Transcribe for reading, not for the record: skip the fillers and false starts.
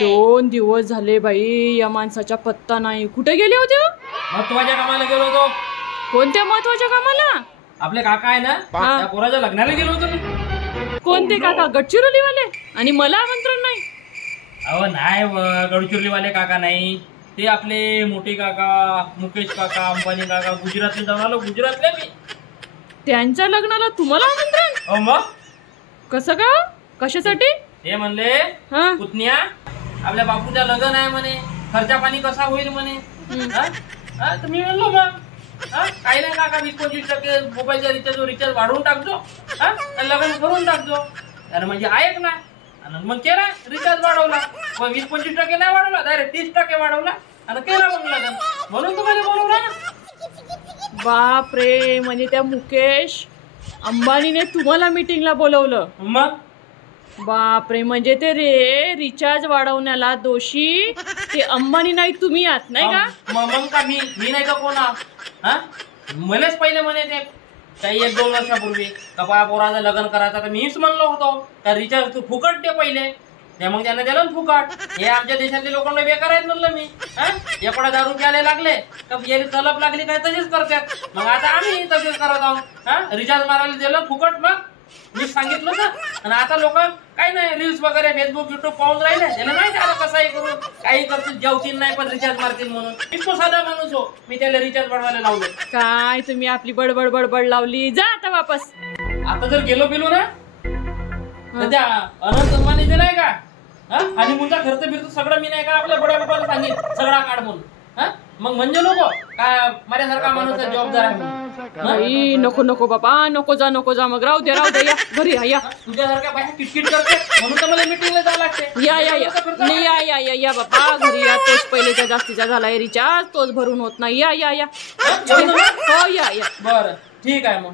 2 दिवस झाले बाई, या माणसाचा पत्ता नाही. कुठे गेले होते हो? महत्वाच्या कामाला गेलो होतो. कोणत्या महत्वाच्या कामाला? आपले काका आहे ना, त्या पोराच्या लग्नाला गेलो होतो मी. कोणते काका? गडचिरोलीवाले? आणि मला आमंत्रण नाही? अहो नाही, गडचिरोलीवाले काका नाही, ते आपले मोठे काका, मुकेश काका, अंबानी काका, गुजरातले जाऊन आलो. गुजरातले मी. त्यांच्या लग्नाला तुम्हाला आमंत्रण? हो मग. कसं का? कशासाठी? ते म्हणले पुतण्या आपल्या बापूच्या लग्न आहे म्हणे, खर्चा पाणी कसा होईल म्हणे. तर मी म्हणलो मग काही नाही काका, 20-25% मोबाईलच्या रिचार्ज वाढवून टाकतो, लग्न करून टाकतो. अरे म्हणजे ऐक ना. मग केला, रिचार्ज वाढवला. मग 20-25% नाही वाढवला, डायरेक्ट 30% वाढवला आणि केला मग लग्न. म्हणून तुम्हाला बोलवला ना. बाप रे, म्हणजे त्या मुकेश अंबानीने तुम्हाला मीटिंगला बोलवलं? मग बापरे, म्हणजे ते रिचार्ज वाढवण्याला दोषी ते अंबानी नाही, तुम्ही आहात नाही का? मग का मी नाही का कोण? मलाच पहिले म्हणे ते काही 1-2 वर्षापूर्वी कपा पोराचं लग्न करायचं, तर मीच म्हणलो होतो का रिचार्ज तू फुकट दे पहिले. ते मग त्यांना दिलं फुकट. हे आमच्या देशातले लोकांना बेकार आहेत म्हणलं मी. एवढा दारू प्यायला लागले का याला तलप लागली काय तसेच करतात. मग आता आम्ही तसेच करत आहोत. रिचार्ज मारायला दिलं फुकट, मग मी सांगितलं ना. आणि आता लोक काही नाही, रील्स वगैरे फेसबुक युट्यूब पाहून राहिले. त्याला माहिती आता कसाही करून काही करतील, जेवतील नाही पण रिचार्ज मारतील म्हणून. इतको साधा माणूस हो, मी त्याला रिचार्ज वाढवायला लावलो. काय तुम्ही आपली बडबड लावली. जा आता वापस. आता जर गेलो ना तर त्या अनंत अंबानीचे नाही का हनीमूनचा खर्च बिर्च सगळं मी नाही का आपल्या बड्या बाबाला सांगेन सगळा काढ म्हणून. मग म्हणजे नको काय माझ्यासारखा माणूस जबाबदार आहे म्हणून. नको बाबा, नको जा. मग राहू द्या या घरी या. तुझ्यासारख्या बाहेर किटकिट करते म्हणून तर मला मीटिंगला जावं लागते. या बाबा घरी या. तोच पहिलेच्या जास्तीचा झालाय रिचार्ज, तोच भरून होत नाही. या. हो या. बरं ठीक आहे मग.